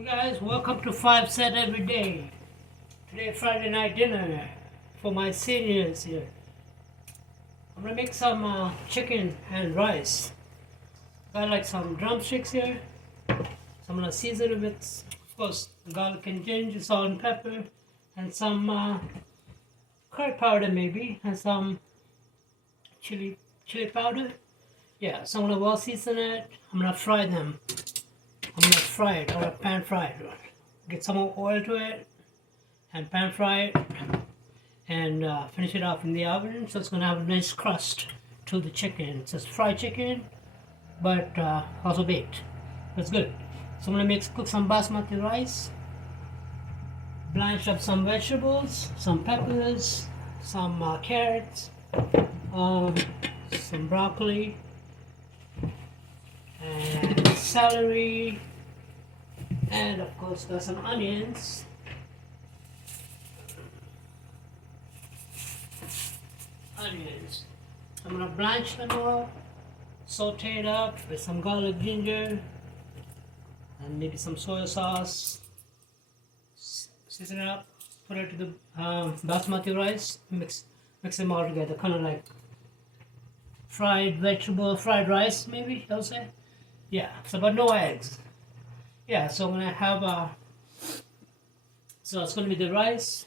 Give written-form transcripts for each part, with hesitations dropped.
Hey guys, welcome to 5 Set Every Day. Today Friday night dinner for my seniors here. I'm gonna make some chicken and rice. Got like some drumsticks here. So I'm gonna season it with, of course, garlic and ginger, salt and pepper, and some curry powder maybe, and some chili powder. Yeah, so I'm gonna well season it. I'm gonna fry them. I'm gonna fry it or pan fry it. Get some more oil to it and pan fry it and finish it off in the oven. So it's gonna have a nice crust to the chicken. It's just fried chicken, but also baked. That's good. So I'm gonna cook some basmati rice, blanch up some vegetables, some peppers, some carrots, some broccoli, and celery, and of course got some onions. I'm gonna blanch them all, saute it up with some garlic, ginger, and maybe some soy sauce. Season it up, put it to the basmati rice, mix them all together, kind of like fried rice, maybe I'll say. Yeah, so but no eggs. Yeah, so I'm gonna have so it's gonna be the rice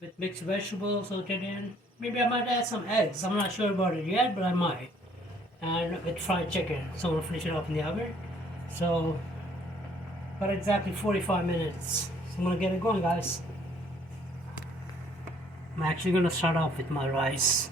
with mixed vegetables sauteed in. Maybe I might add some eggs. I'm not sure about it yet, but I might. And with fried chicken. So I'm gonna finish it off in the oven. So about exactly 45 minutes. So I'm gonna get it going, guys. I'm actually gonna start off with my rice.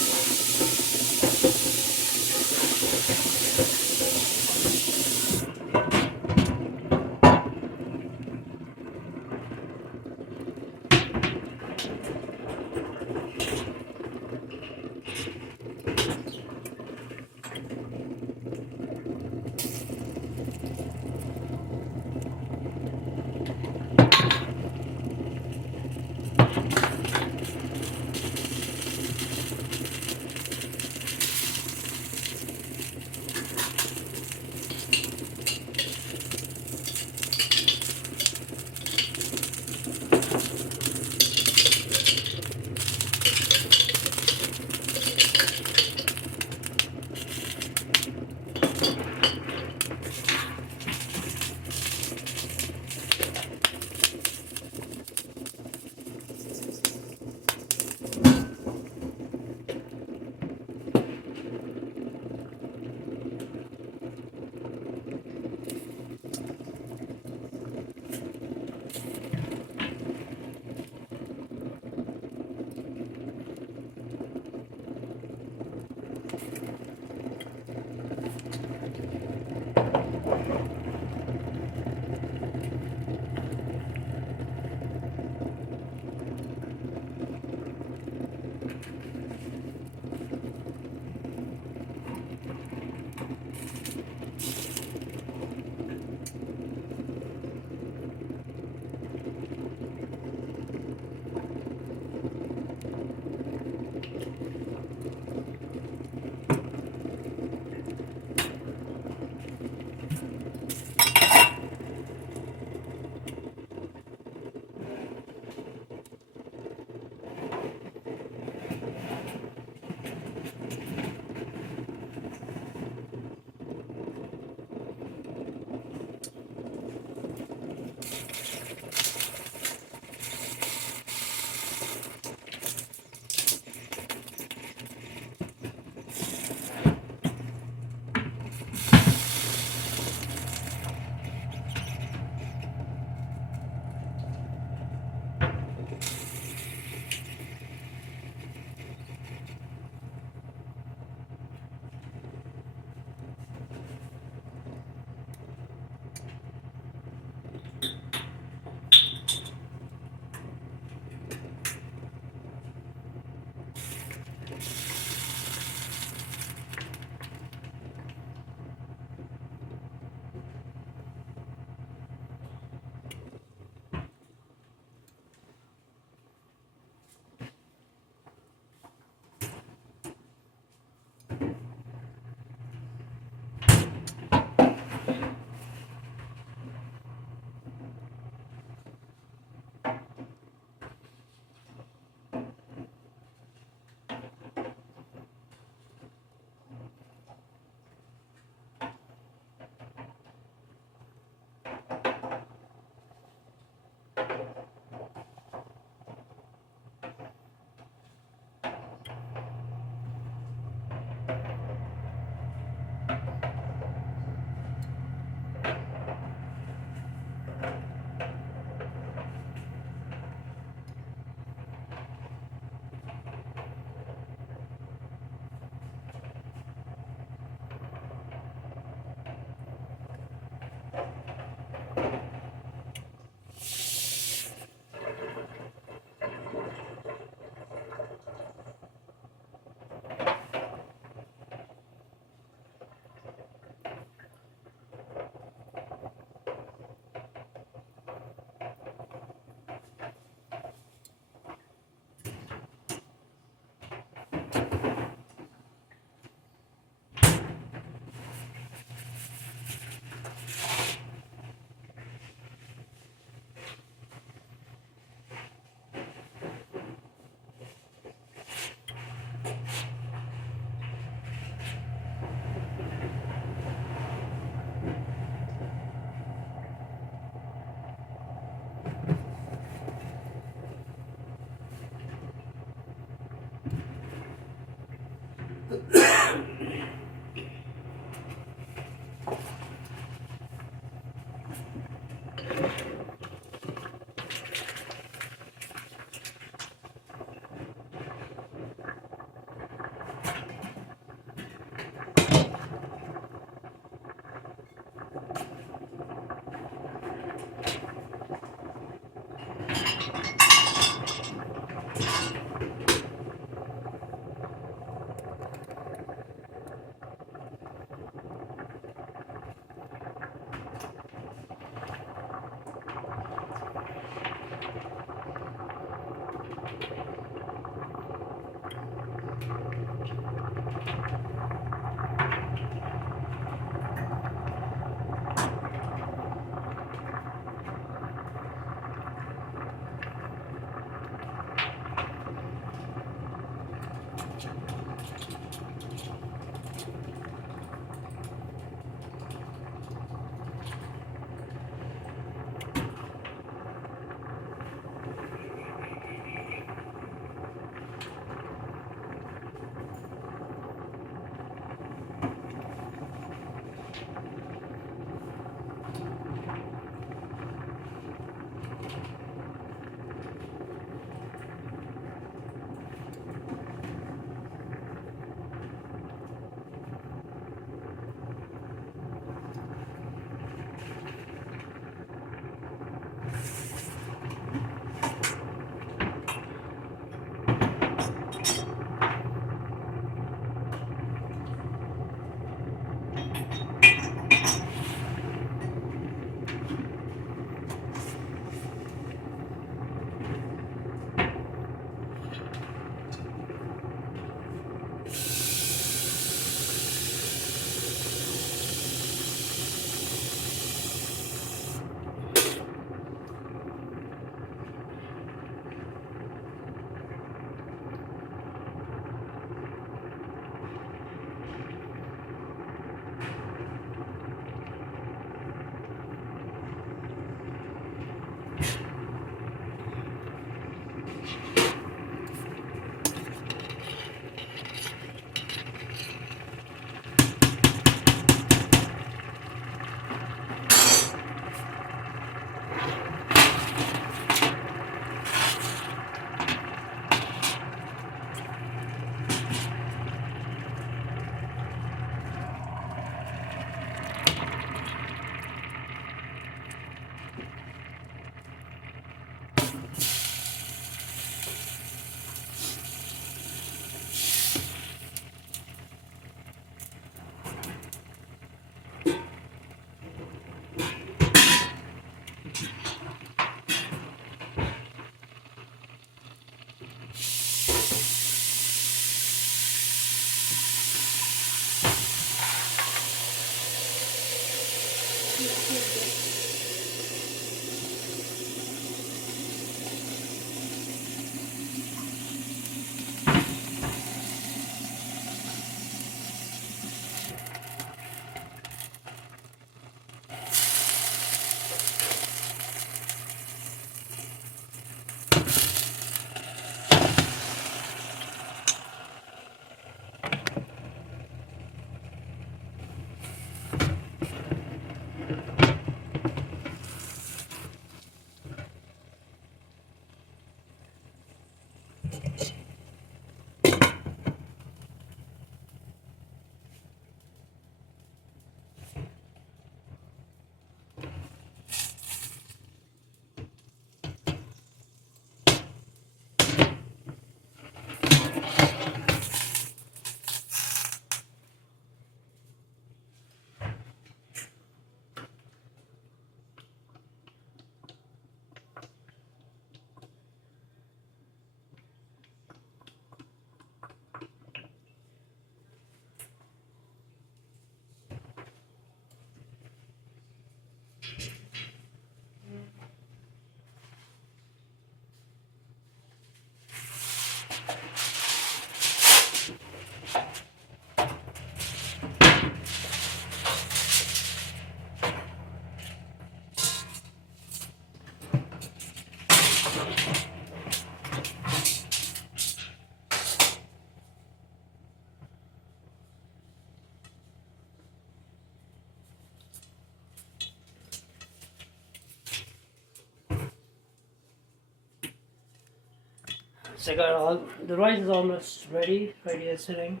So I got all the rice is almost ready. Right here sitting.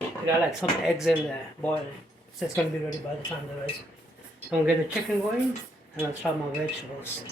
I got like some eggs in there boiled. So it's gonna be ready by the time the rice. I'm gonna get the chicken going and I'll start my vegetables.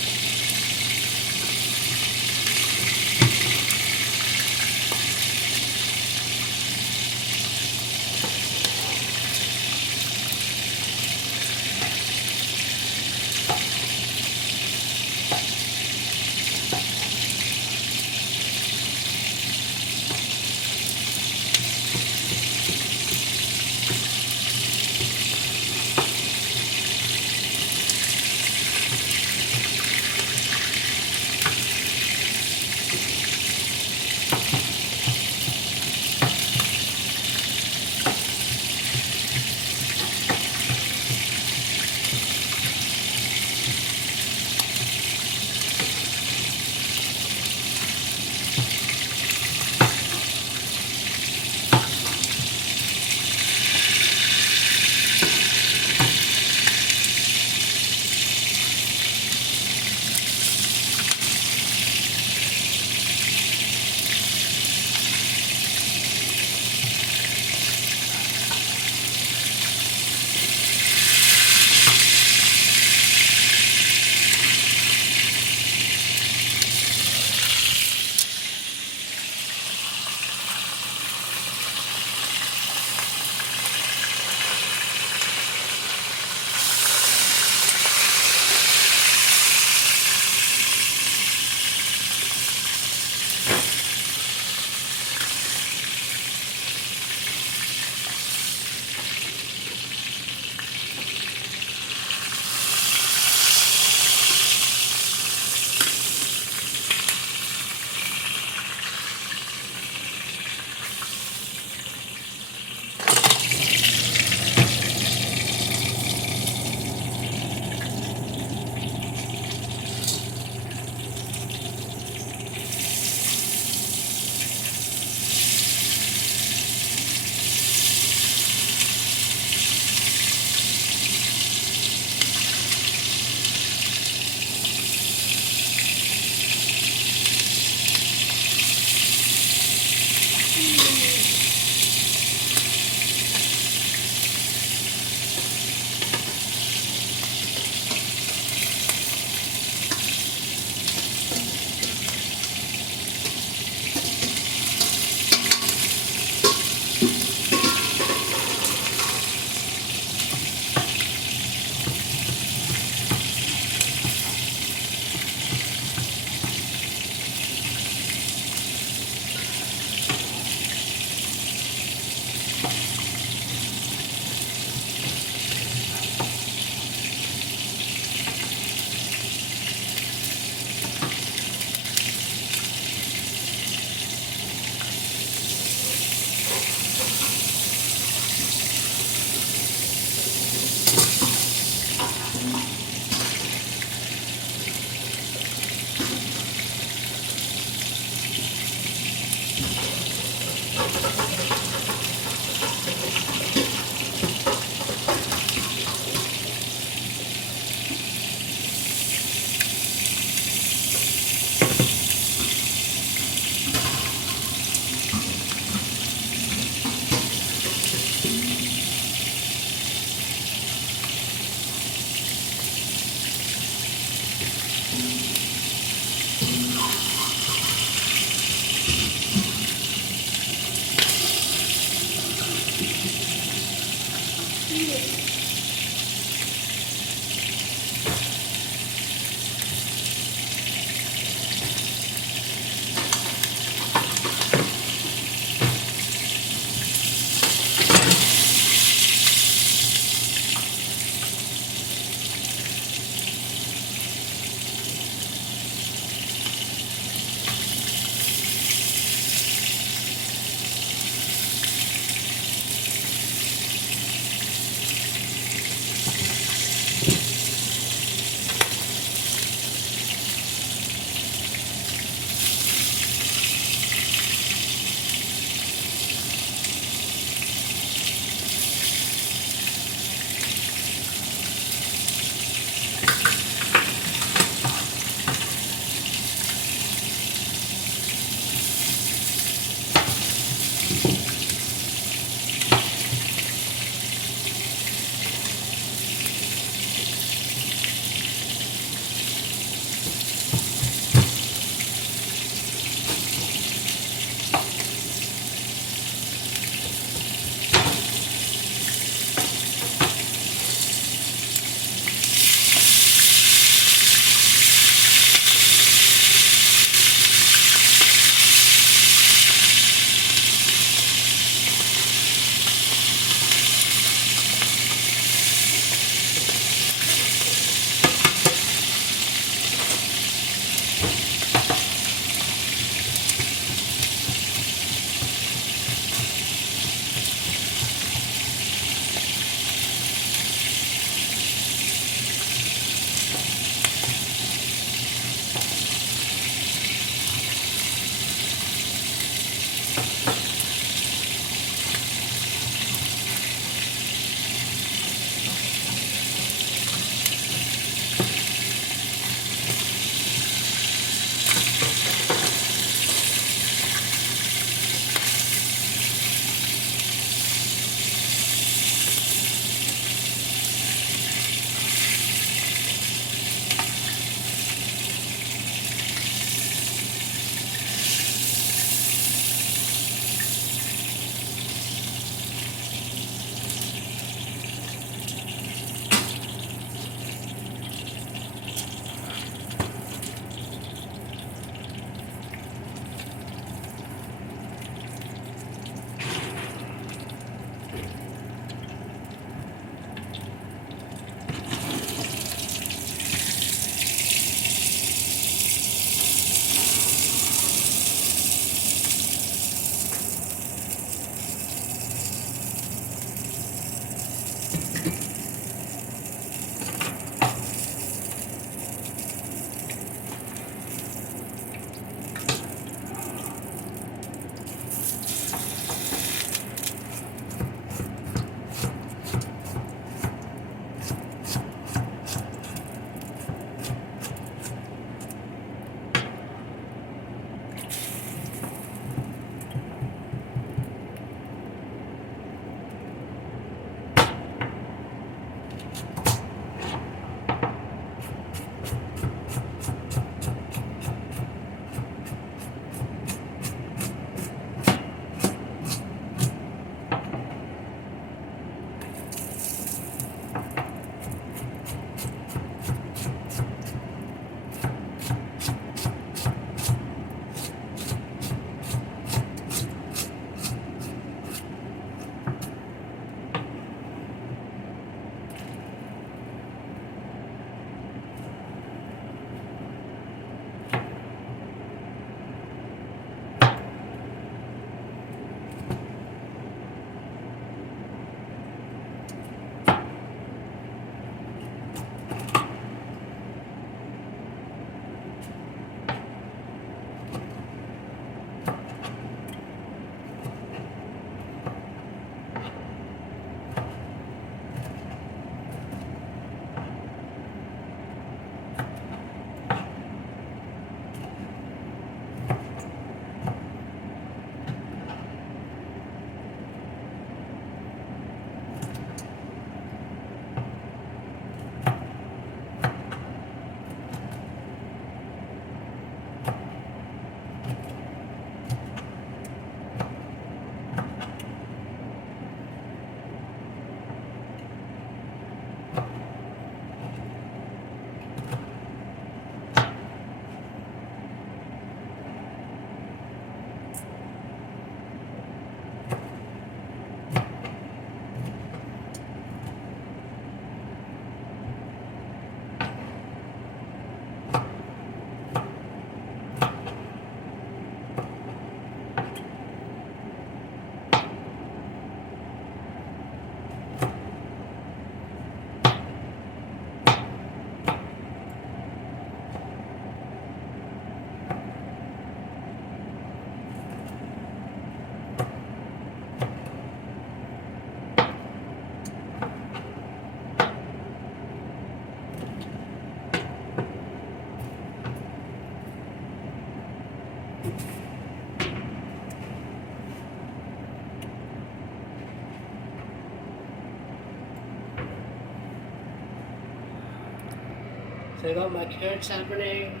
So I got my carrots happening,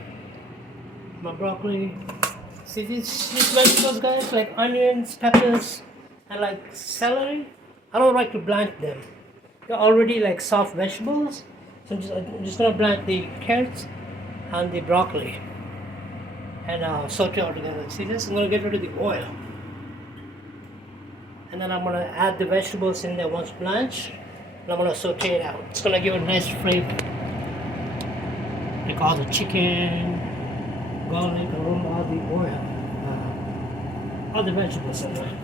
my broccoli. See these vegetables, guys, like onions, peppers, and like celery. I don't like to blanch them. They're already like soft vegetables. So I'm just gonna blanch the carrots and the broccoli and saute all together. See this? I'm gonna get rid of the oil. And then I'm gonna add the vegetables in there once blanched. And I'm gonna saute it out. It's gonna give a nice flavor. Like all the chicken, garlic, aroma, all the oil, all the vegetables in there.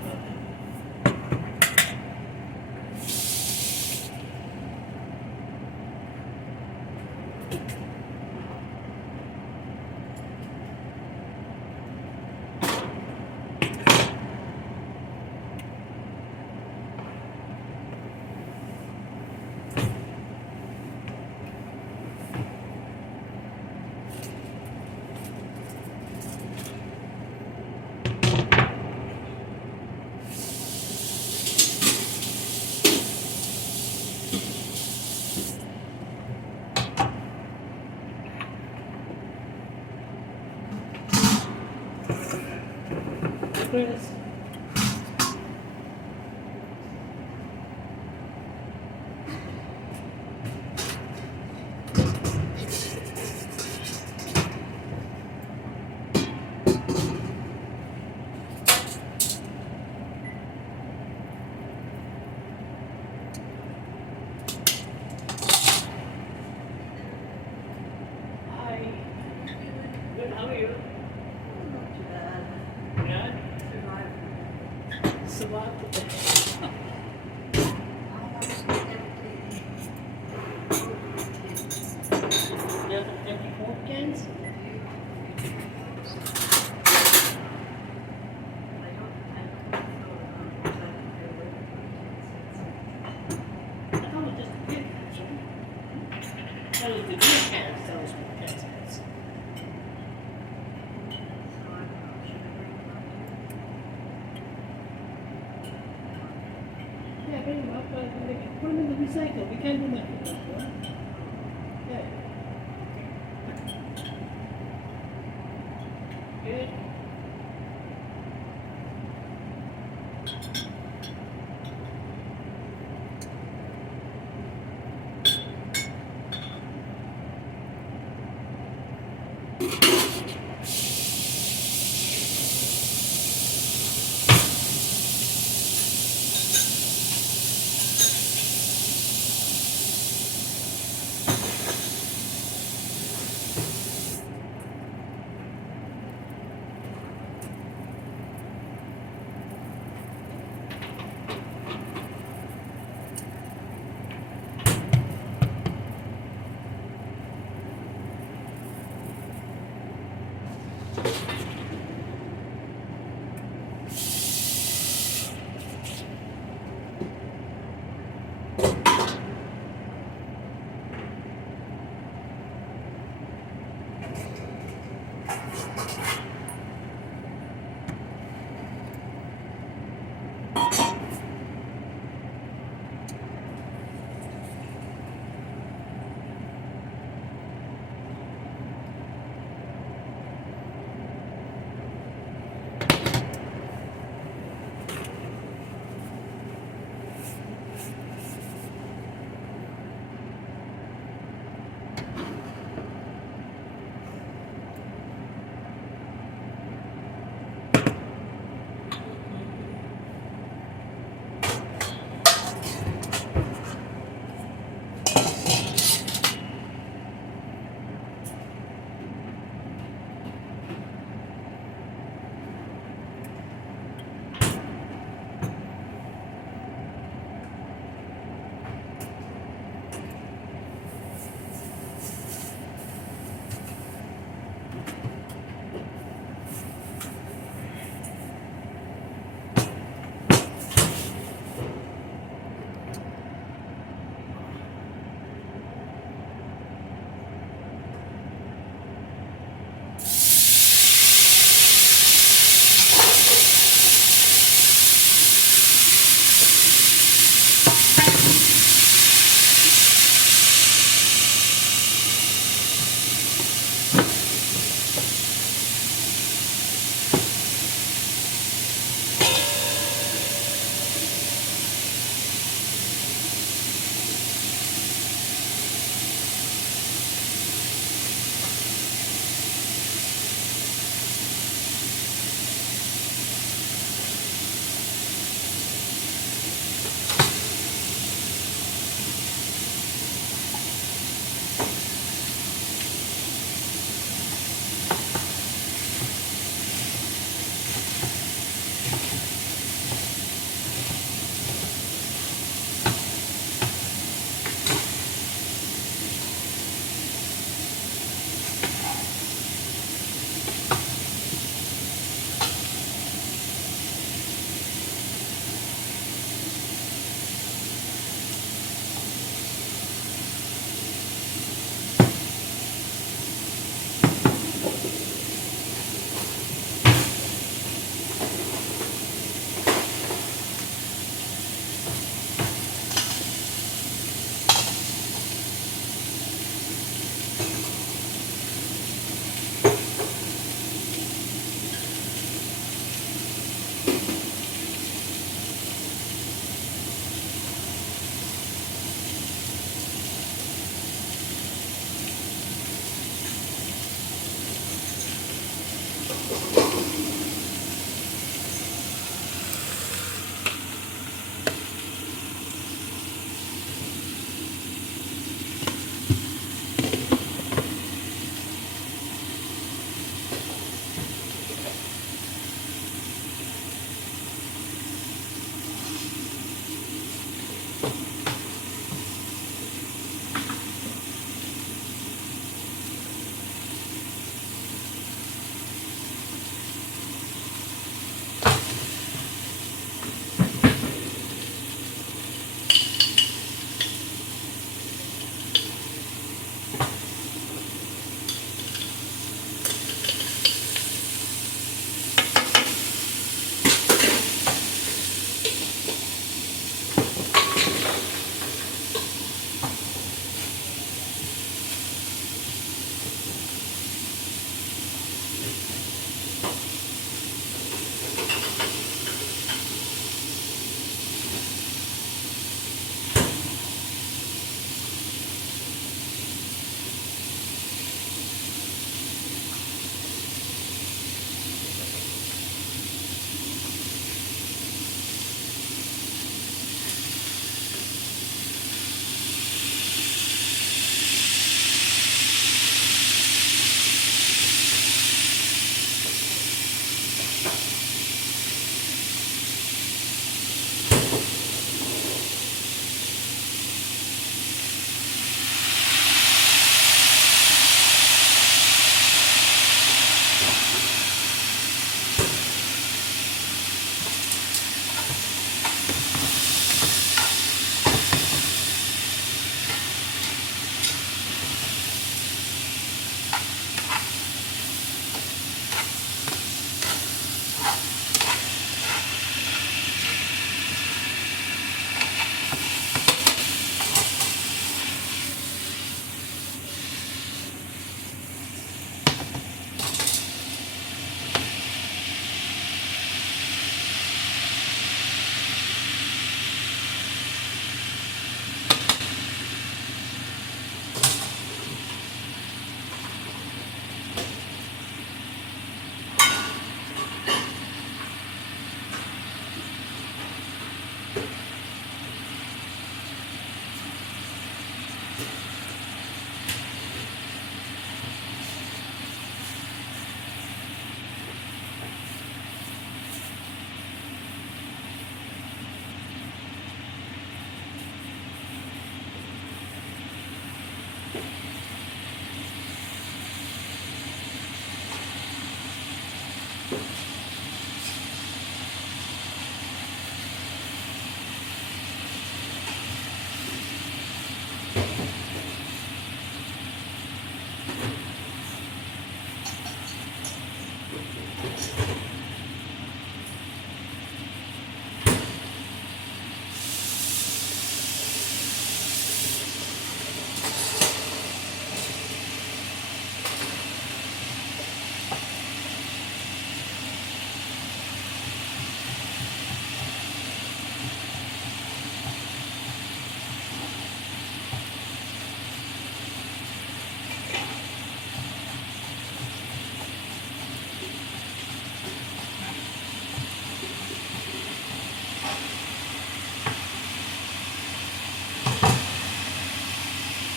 Chris. Hi. Good, how are you? Yeah? Survived the day. You have empty Coke cans? I thought it was just the beer cans, right? That was the beer cans, that was what the cans. Yeah, bring them up, put them in the recycle. We can't do nothing with them, right? Yeah. Good.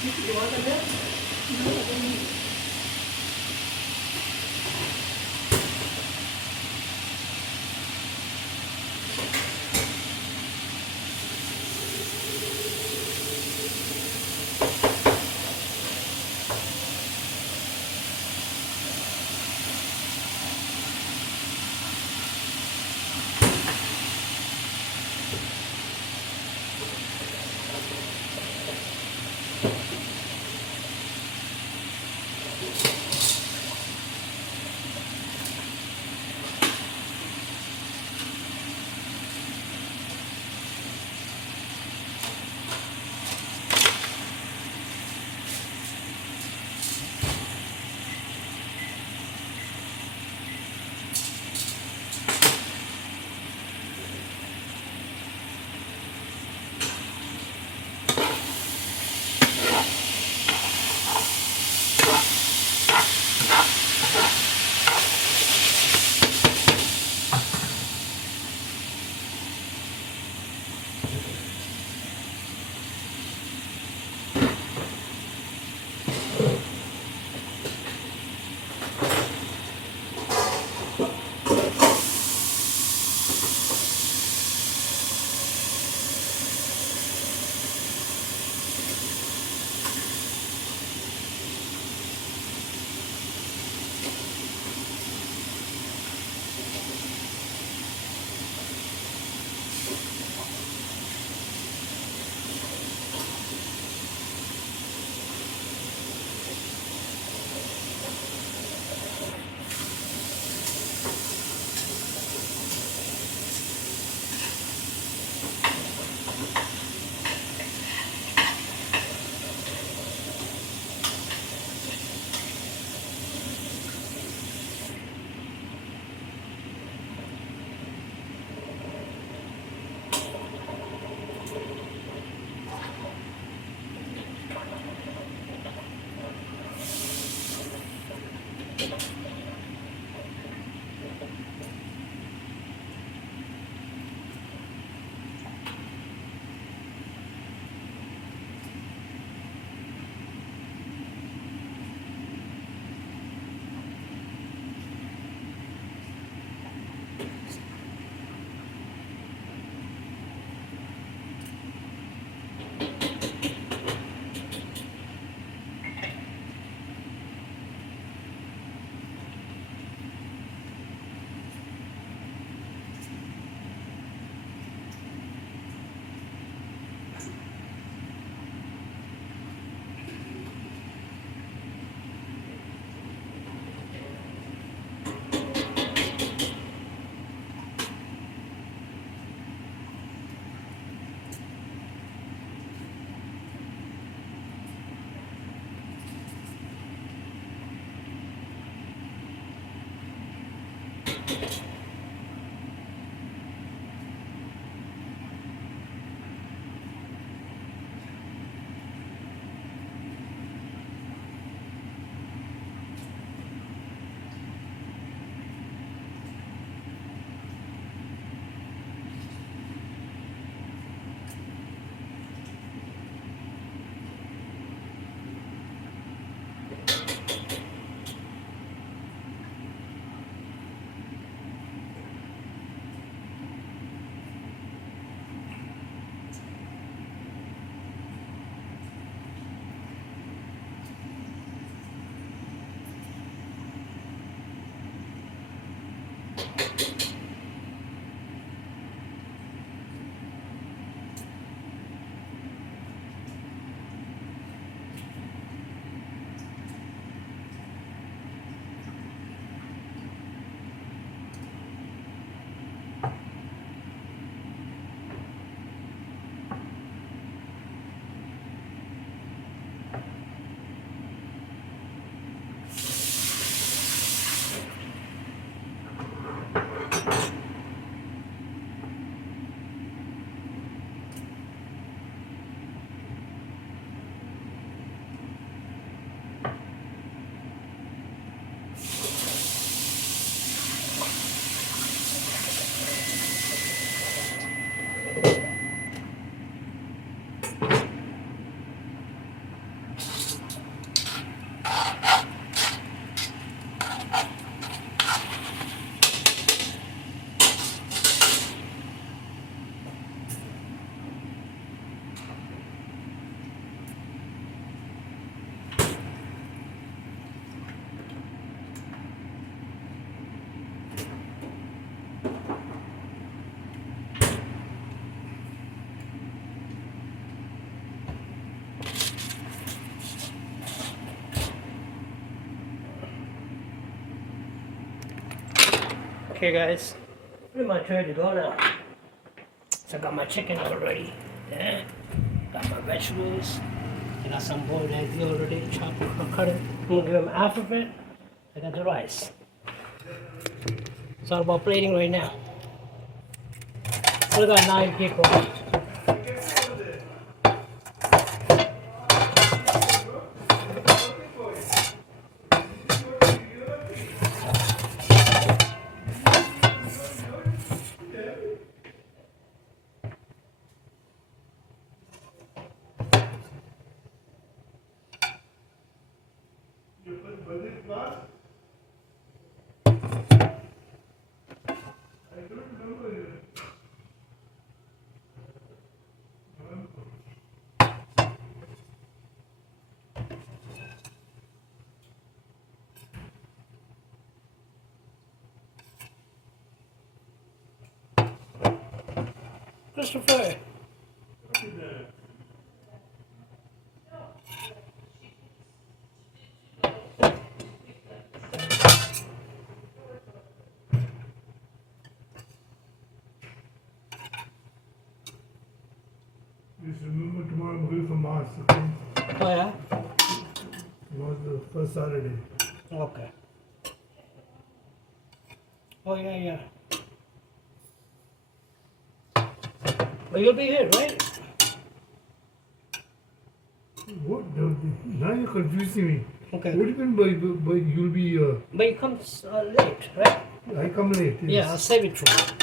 You want a bit? Okay guys, pretty much ready to go now. So I got my chicken already. Yeah. Got my vegetables. I got some boiled eggs already chopped and cut it. I'm gonna give them half of it. I got the rice. It's all about plating right now. We got 9 people. Christopher. Just remember tomorrow I'm going for Mars. Okay? Oh yeah? Tomorrow's the first Saturday. Okay. Oh yeah, yeah. But you'll be here, right? What? Now you're confusing me. Okay. What do you mean by you'll be? But you come late, right? I come late. Yes. Yeah, I'll save it for you.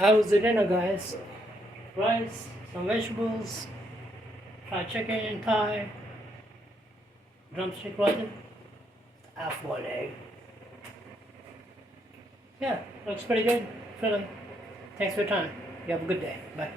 That was the dinner, guys. Rice, some vegetables, fried chicken, Thai, drumstick rotten, half-boiled egg. Yeah, looks pretty good. Filling. Thanks for your time. You have a good day. Bye.